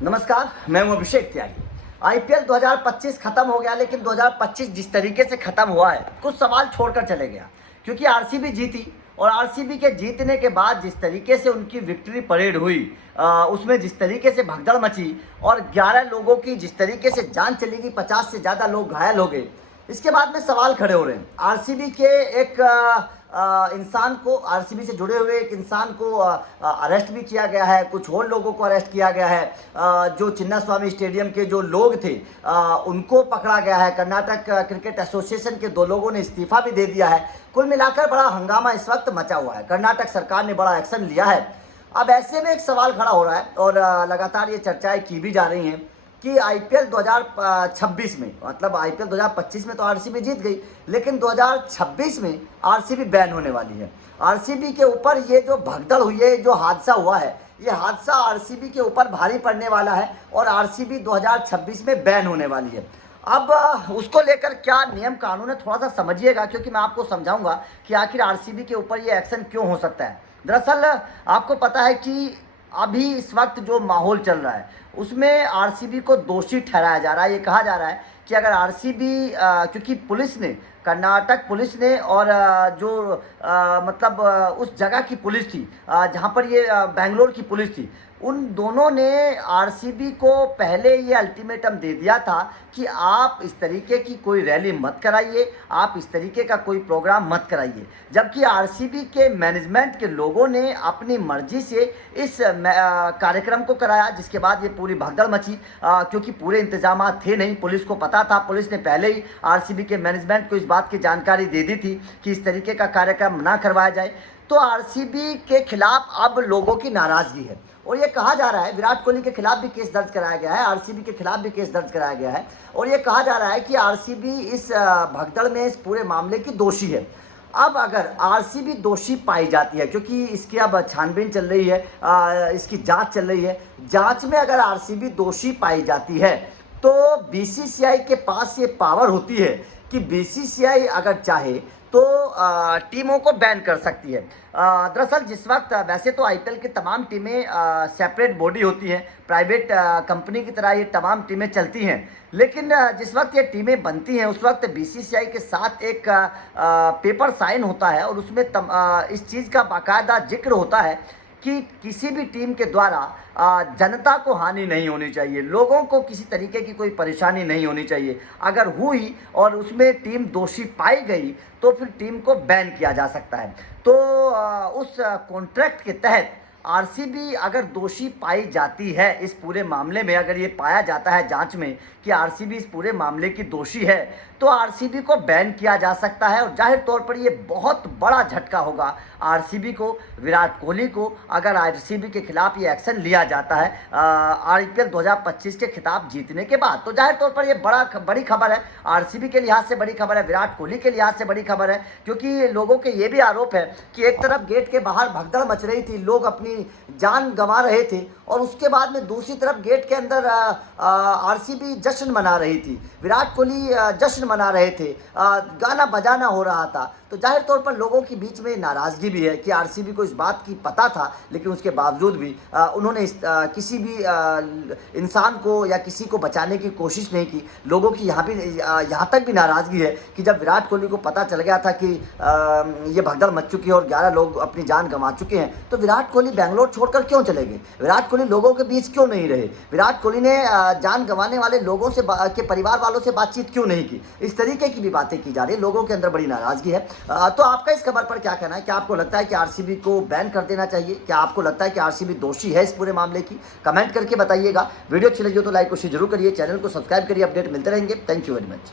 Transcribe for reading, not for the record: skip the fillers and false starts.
नमस्कार, मैं हूं अभिषेक त्यागी। आईपीएल 2025 खत्म हो गया, लेकिन 2025 जिस तरीके से खत्म हुआ है कुछ सवाल छोड़कर चले गया, क्योंकि आरसीबी जीती और आरसीबी के जीतने के बाद जिस तरीके से उनकी विक्ट्री परेड हुई, उसमें जिस तरीके से भगदड़ मची और 11 लोगों की जिस तरीके से जान चली गई, 50 से ज़्यादा लोग घायल हो गए। इसके बाद में सवाल खड़े हो रहे हैं। आरसीबी के एक इंसान को, आरसीबी से जुड़े हुए एक इंसान को अरेस्ट भी किया गया है, कुछ और लोगों को अरेस्ट किया गया है। जो चिन्नास्वामी स्टेडियम के जो लोग थे उनको पकड़ा गया है। कर्नाटक क्रिकेट एसोसिएशन के 2 लोगों ने इस्तीफा भी दे दिया है। कुल मिलाकर बड़ा हंगामा इस वक्त मचा हुआ है। कर्नाटक सरकार ने बड़ा एक्शन लिया है। अब ऐसे में एक सवाल खड़ा हो रहा है और लगातार ये चर्चाएं की भी जा रही हैं कि आईपीएल 2026 में, मतलब आईपीएल 2025 में तो आरसीबी जीत गई, लेकिन 2026 में आरसीबी बैन होने वाली है। आरसीबी के ऊपर ये जो भगदड़ हुई है, जो हादसा हुआ है, ये हादसा आरसीबी के ऊपर भारी पड़ने वाला है और आरसीबी 2026 में बैन होने वाली है। अब उसको लेकर क्या नियम कानून है, थोड़ा सा समझिएगा, क्योंकि मैं आपको समझाऊंगा कि आखिर आरसीबी के ऊपर ये एक्शन क्यों हो सकता है। दरअसल आपको पता है कि अभी इस वक्त जो माहौल चल रहा है उसमें आरसीबी को दोषी ठहराया जा रहा है। ये कहा जा रहा है कि अगर आरसीबी, क्योंकि पुलिस ने, कर्नाटक पुलिस ने और जो मतलब उस जगह की पुलिस थी जहाँ पर ये बेंगलोर की पुलिस थी, उन दोनों ने आरसीबी को पहले ये अल्टीमेटम दे दिया था कि आप इस तरीके की कोई रैली मत कराइए, आप इस तरीके का कोई प्रोग्राम मत कराइए। जबकि आरसीबी के मैनेजमेंट के लोगों ने अपनी मर्जी से इस कार्यक्रम को कराया, जिसके बाद ये पूरी भगदड़ मची, क्योंकि पूरे इंतजाम थे नहीं। पुलिस को पता था, पुलिस ने पहले ही आरसीबी के मैनेजमेंट को इस बात की जानकारी दे दी थी कि इस तरीके का कार्यक्रम ना करवाया जाए। तो आरसीबी के खिलाफ अब लोगों की नाराजगी है और ये कहा जा रहा है, विराट कोहली के खिलाफ भी केस दर्ज कराया गया है, आरसीबी के खिलाफ भी केस दर्ज कराया गया है और ये कहा जा रहा है कि आरसीबी इस भगदड़ में, इस पूरे मामले की दोषी है। अब अगर आरसीबी दोषी पाई जाती है, क्योंकि इसकी अब छानबीन चल रही है, इसकी जांच चल रही है, जांच में अगर आरसीबी दोषी पाई जाती है तो बीसीसीआई के पास ये पावर होती है कि बीसीसीआई अगर चाहे तो टीमों को बैन कर सकती है। दरअसल जिस वक्त, वैसे तो आईपीएल की तमाम टीमें सेपरेट बॉडी होती हैं, प्राइवेट कंपनी की तरह ये तमाम टीमें चलती हैं, लेकिन जिस वक्त ये टीमें बनती हैं उस वक्त बीसीसीआई के साथ एक पेपर साइन होता है और उसमें इस चीज़ का बाकायदा जिक्र होता है कि किसी भी टीम के द्वारा जनता को हानि नहीं होनी चाहिए, लोगों को किसी तरीके की कोई परेशानी नहीं होनी चाहिए। अगर हुई और उसमें टीम दोषी पाई गई तो फिर टीम को बैन किया जा सकता है। तो उस कॉन्ट्रैक्ट के तहत आरसीबी अगर दोषी पाई जाती है इस पूरे मामले में, अगर ये पाया जाता है जांच में कि आरसीबी इस पूरे मामले की दोषी है, तो आरसीबी को बैन किया जा सकता है और जाहिर तौर पर ये बहुत बड़ा झटका होगा आरसीबी को, विराट कोहली को, अगर आरसीबी के खिलाफ ये एक्शन लिया जाता है आईपीएल 2025 के खिताब जीतने के बाद। तो जाहिर तौर पर ये बड़ी खबर है, आरसीबी के लिहाज से बड़ी खबर है, विराट कोहली के लिहाज से बड़ी खबर है, क्योंकि लोगों के ये भी आरोप है कि एक तरफ गेट के बाहर भगदड़ मच रही थी, लोग अपनी जान गंवा रहे थे और उसके बाद में दूसरी तरफ गेट के अंदर आरसीबी जश्न मना रही थी, विराट कोहली जश्न मना रहे थे, गाना बजाना हो रहा था। तो जाहिर तौर पर लोगों के बीच में नाराज़गी भी है कि आरसीबी को इस बात की पता था, लेकिन उसके बावजूद भी उन्होंने किसी भी इंसान को या किसी को बचाने की कोशिश नहीं की। लोगों की यहाँ तक भी नाराज़गी है कि जब विराट कोहली को पता चल गया था कि ये भगदड़ मच चुकी है और 11 लोग अपनी जान गंवा चुके हैं, तो विराट कोहली बेंगलोर छोड़कर क्यों चले गए? विराट कोहली लोगों के बीच क्यों नहीं रहे? विराट कोहली ने जान गंवाने वाले लोगों से के परिवार वालों से बातचीत क्यों नहीं की? इस तरीके की भी बातें की जा रही है, लोगों के अंदर बड़ी नाराज़गी है। तो आपका इस खबर पर क्या कहना है? क्या आपको लगता है कि आरसीबी को बैन कर देना चाहिए? क्या आपको लगता है कि आरसीबी दोषी है इस पूरे मामले की? कमेंट करके बताइएगा। वीडियो अच्छी लगी हो तो लाइक और शेयर जरूर करिए, चैनल को सब्सक्राइब करिए, अपडेट मिलते रहेंगे। Thank you very much.